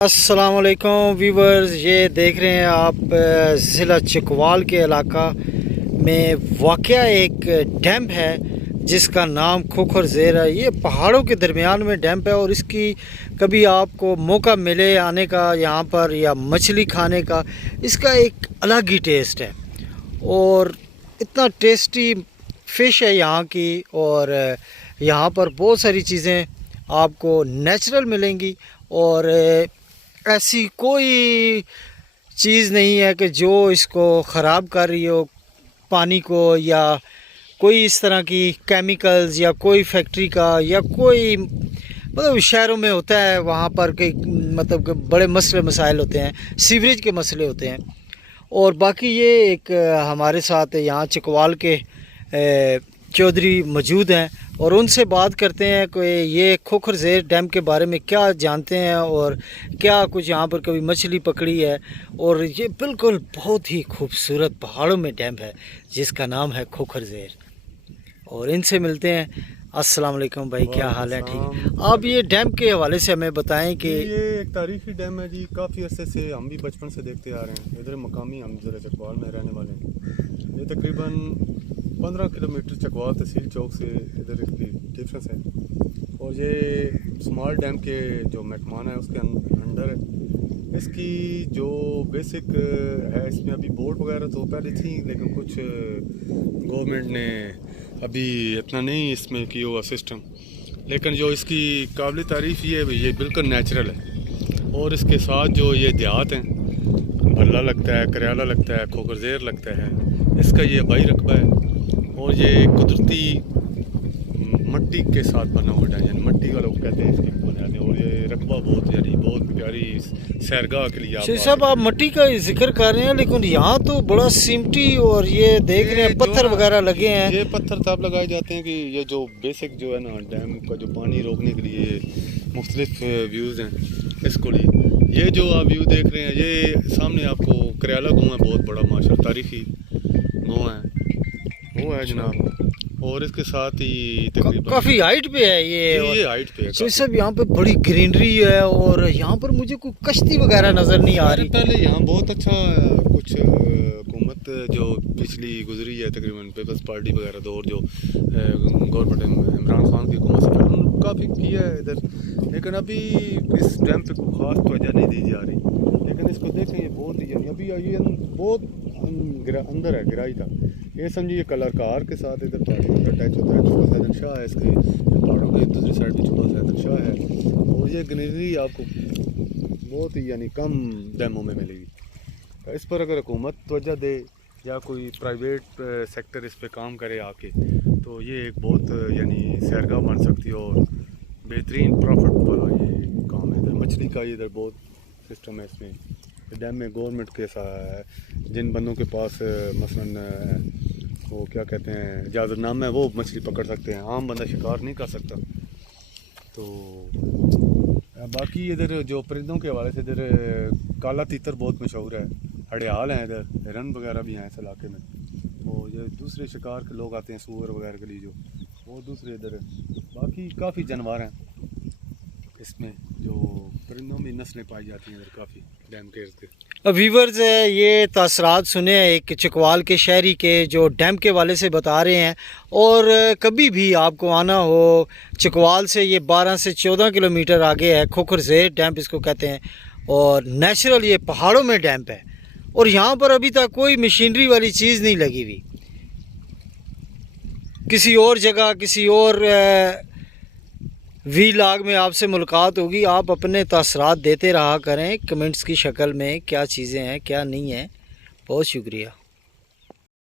अस्सलाम वालेकुम व्यूवर्स, ये देख रहे हैं आप ज़िला चकवाल के इलाका में वाक़या एक डैम है जिसका नाम खोखर ज़ेर है। ये पहाड़ों के दरमियान में डैम है और इसकी कभी आपको मौका मिले आने का यहाँ पर या मछली खाने का, इसका एक अलग ही टेस्ट है और इतना टेस्टी फ़िश है यहाँ की। और यहाँ पर बहुत सारी चीज़ें आपको नेचुरल मिलेंगी और ऐसी कोई चीज़ नहीं है कि जो इसको ख़राब कर रही हो पानी को, या कोई इस तरह की केमिकल्स या कोई फैक्ट्री का या कोई मतलब शहरों में होता है वहाँ पर कई मतलब कि बड़े मसले मसाइल होते हैं, सीवरेज के मसले होते हैं। और बाकी ये एक हमारे साथ यहाँ चकवाल के चौधरी मौजूद हैं और उनसे बात करते हैं कि ये खोखर ज़ेर डैम के बारे में क्या जानते हैं और क्या कुछ यहाँ पर कभी मछली पकड़ी है। और ये बिल्कुल बहुत ही खूबसूरत पहाड़ों में डैम है जिसका नाम है खोखर ज़ेर, और इनसे मिलते हैं। अस्सलाम वालेकुम भाई, क्या हाल है? ठीक। आप ये डैम के हवाले से हमें बताएं कि ये एक तारीखी डैम है जी। काफ़ी अरसे से हम भी बचपन से देखते आ रहे हैं। इधर मकामी हम ज़रा चकवाल में रहने वाले हैं। ये तकरीबन 15 किलोमीटर चकवाल तहसील चौक से इधर की डिफरेंस है। और ये स्मॉल डैम के जो महकमान है उसके अंडर है। इसकी जो बेसिक है, इसमें अभी बोट वगैरह तो पहले थी, लेकिन कुछ गवर्नमेंट ने अभी इतना नहीं इसमें किया हुआ सिस्टम। लेकिन जो इसकी काबिल तारीफ़ ये है, ये बिल्कुल नेचुरल है। और इसके साथ जो ये देहात हैं, भल्ला लगता है, करियाला लगता है, खोखर ज़ेर लगता है, इसका ये हवाई रकबा है। और ये कुदरती मट्टी के साथ बना हुआ है, यानी मट्टी वाला कहते हैं इसकी बुनियादी। और ये रकबा बहुत यानी बहुत प्यारी सैरगाह के लिए। सब आप मट्टी का जिक्र कर रहे हैं, लेकिन यहाँ तो बड़ा सिमटी और ये देख रहे हैं पत्थर वगैरह लगे हैं। ये पत्थर तब लगाए जाते हैं कि ये जो बेसिक जो है ना डैम का जो पानी रोकने के लिए मुख्तलिफ व्यूज़ हैं इसको लिए। ये जो आप व्यू देख रहे हैं, ये सामने आपको करियाला गाँव है, बहुत बड़ा माशाल्लाह तारीखी गाँव है वो है जनाब। और इसके साथ ही तकरीबन काफ़ी हाइट पे है ये हाइट पे है। तो सब यहाँ पे बड़ी ग्रीनरी है और यहाँ पर मुझे कोई कश्ती वगैरह नज़र नहीं आ रही। पहले यहाँ बहुत अच्छा कुछ हुकूमत जो पिछली गुजरी है तकरीबन पीपल्स पार्टी वगैरह दौर, जो गवर्नमेंट इमरान खान की हुकूमत से उन्होंने काफ़ी किया है इधर। लेकिन अभी इस डैम पे कोई ख़ास तवज्जो नहीं दी जा रही। लेकिन इसको देखें, ये बहुत ही अभी ये बहुत अंदर है गिराई था। ये समझिए कलाकार के साथ इधर पहाड़ों का अटैच होता है। छोटा सैदन शाह है, इसके पहाड़ों के दूसरी साइड पे छोटा सैदन शाह है। और ये ग्रीनरी आपको बहुत ही यानी कम डैमों में मिलेगी। तो इस पर अगर हुकूमत तवज्जो दे या कोई प्राइवेट सेक्टर इस पर काम करे आके, तो ये एक बहुत यानी सैरगाह बन सकती है और बेहतरीन प्रॉफिट वाला ये काम है। इधर मछली का इधर बहुत सिस्टम है इसमें डैम में। गवर्नमेंट के साथ जिन बंदों के पास मसलन वो क्या कहते हैं इजाज़तनामा है, वो मछली पकड़ सकते हैं, आम बंदा शिकार नहीं कर सकता। तो बाकी इधर जो परिंदों के हवाले से इधर काला तीतर बहुत मशहूर है, हड़ियाल हैं, इधर हिरन वगैरह भी हैं इस इलाके में। वो ये दूसरे शिकार के लोग आते हैं सूअर वगैरह के लिए, जो वो दूसरे इधर बाकी काफ़ी जानवर हैं इसमें, जो परिंदों में नस्लें पाई जाती हैं इधर काफ़ी डैम के इर्द। व्यूवर्स, ये तासरात सुने एक चकवाल के शहरी के जो डैम के वाले से बता रहे हैं। और कभी भी आपको आना हो चकवाल से, ये 12 से 14 किलोमीटर आगे है, खोखर ज़ेर डैम इसको कहते हैं। और नेचुरल ये पहाड़ों में डैम है और यहाँ पर अभी तक कोई मशीनरी वाली चीज़ नहीं लगी हुई। किसी और जगह किसी और वीलॉग में आपसे मुलाकात होगी। आप अपने तासरात देते रहा करें कमेंट्स की शक्ल में, क्या चीज़ें हैं क्या नहीं है। बहुत शुक्रिया।